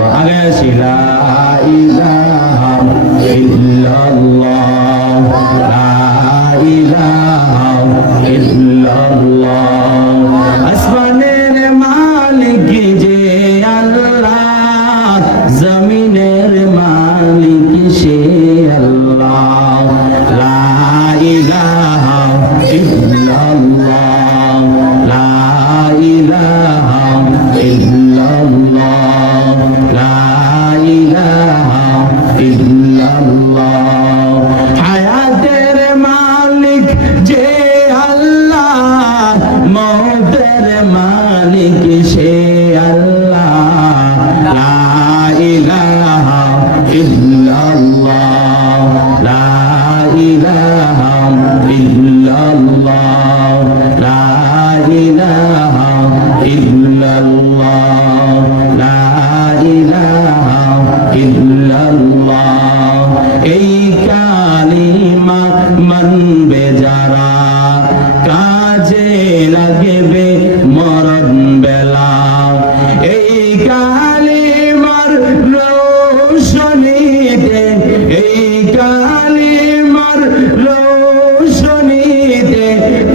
আগে লা ইলাহা ইল্লাল্লাহ লা ইলাহা ইল্লাল্লাহ আসমানের মালিক যে আল্লাহ জমিনের মালিক সে আল্লাহ লা ইলাহা ইল্লাল্লাহ লা ইলাহা ইল্লাল্লাহ লা ইলাহা ইল্লাল্লাহ হায়াতের মালিক যে আল্লাহ মওতের মালিক সে আল্লাহ লা ইলাহা ইল্লাল্লাহ লা ইলাহা ইল্লাল্লাহ লা ইলাহা ইল্লাল্লাহ লা ইলাহা ইল্লাল্লাহ এই কালিমা মানবে যারা কাজে লাগবে মরণ বেলা এই কালিমার রোশনীতে এই কালিমার রোশনীতে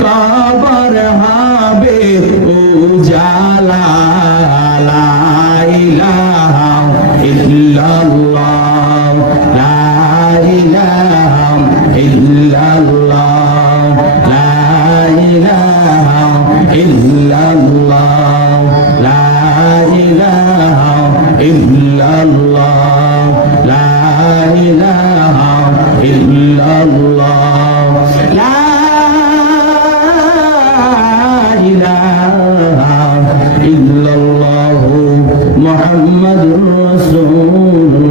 কবর হবে উজালা লা ইলাহা ইল্লাল্লাহ লা ইলাহা ইল্লাল্লাহ লা ইলাহা ইল্লাল্লাহ লা ইলাহা ইল্লাল্লাহ লা ইলাহা ইল্লাল্লাহ লা ইলাহা ইল্লাল্লাহ মুহাম্মাদুর রাসূলুল্লাহ